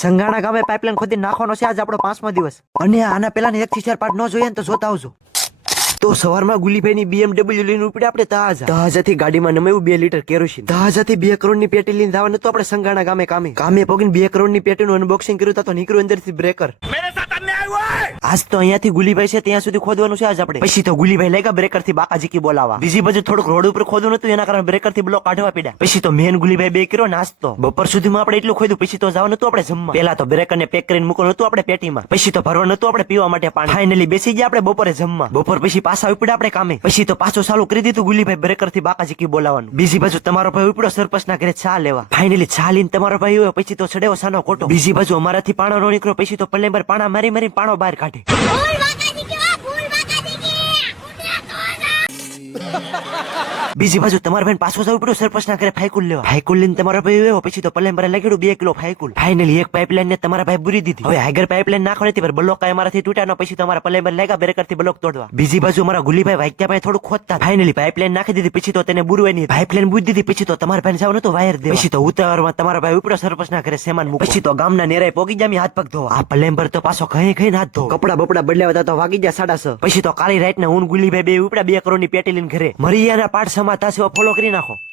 સંઘાણા ગામે પાઇપલાઇન ખોદી નાખવાનો છે આજ આપણો 5મો દિવસ અને આના પેલા 1 થી 4 પાર્ટ ન જોઈએ ને તો જોતા આવજો. તો સવારમાં ગુલીભાઈ ની BMW લઈને ઉપડે આપણે તહાજાથી ગાડીમાં નમાયું 2 લીટર કેરોસીન. તહાજાથી 2 કરોડની પેટી લઈને જવાનું તો આપણે સંઘાણા ગામે કામે પોગીને 2 કરોડની પેટીનું અનબોક્સિંગ કર્યું તો નીકળ્યું અંદરથી બ્રેકર. આજ તો અહીંયાથી ગુલીભાઈ છે ત્યાં સુધી ખોદવાનું છે આજ આપણે. પછી તો ગુલીભાઈ લાગ્યા બ્રેકર થી બાકાજીકી બોલાવા. બીજી બાજુ થોડુંક રોડ ઉપર ખોદવું નતું એના કારણે બ્રેકર થી બ્લોક કાઢવા પડ્યા. પછી તો મેન ગુલીભાઈ બે કર્યો નાસ્તો. બપોર સુધીમાં આપણે એટલું ખોદ્યું. પછી તો જવાનું હતું આપણે જમવા. પેલા તો બ્રેકર ને પેક કરીને મૂકવાનું હતું આપણે પેટીમાં. પછી તો ભરવાનું હતું આપણે પીવા માટે પાણી. ફાઇનલી બેસી ગયા આપણે બપોરે જમવા. બપોર પછી પાછા ઉપડ્યા આપણે કામે. પછી તો પાછું ચાલુ કરી દીધું ગુલીભાઈ બ્રેકર થી બાકાજીકી બોલાવાનું. બીજી બાજુ તમારો ભાઈ ઉપડ્યો સરપંચ ના ઘરે ચા લેવા. ફાઇનલી ચા લઈને તમારો ભાઈ આવ્યો. પછી તો ચડ્યો સાનો ખોટો. બીજી બાજુ અમારાથી પાણો નો નીકળ્યો. પછી તો પલ્લેબર પાણા મારી મારી પાણો બહાર કાઢે. બીજી બાજુ તમારા ભાઈ પાછો જવું પડ્યું સરપંચ ના ઘરે ફાઈકુલ લેવા. ફાઈકુલ લઈને તમારો ભાઈ આવ્યો. પછી તો પલ્લેબરે લાગ્યું 2 કિલો ફાઈકુલ. ફાઇનલી એક પાઇપલાઇન ને તમારા ભાઈ બુરી દીધી. હવે આગળ પાઇપલાઇન નાખવાની હતી પર બ્લોક કાંઈ અમારાથી તૂટ્યા. પછી તમારા પલ્લેબર લાગ્યા બ્રેકર થી બ્લોક તોડવા. બીજી બાજુ અમારા ગુલીભાઈ વાગ્યા ભાઈ થોડું ખોદતા. ફાઇનલી પાઇપલાઇન નાખી દીધી. પછી તો તેને બુરવાની પાઇપલાઇન બુરી દીધી. પછી તો તમારા ભાઈ જવાનું તો વાયર દે. પછી તો ઉતાવળમાં તમારા ભાઈ ઉપડ્યો સરપંચ ના ઘરે સામાન મૂકો. પછી તો ગામના નેરાય પોગી જામી હાથ પગ ધોવા. આ પલ્લેબર તો પાછો ખાઈ હાથ ધો. કપડા બપડા બદલાવતા તો વાગી ગયા 6:30. પછી તો કાળી રાત ને હું ગુલીભાઈ બે ઉપડ્યા 2 કરોડની પેટી લઈને ઘરે. મરિયાના પાઠ સમાતા છે ફોલો કરી નાખો.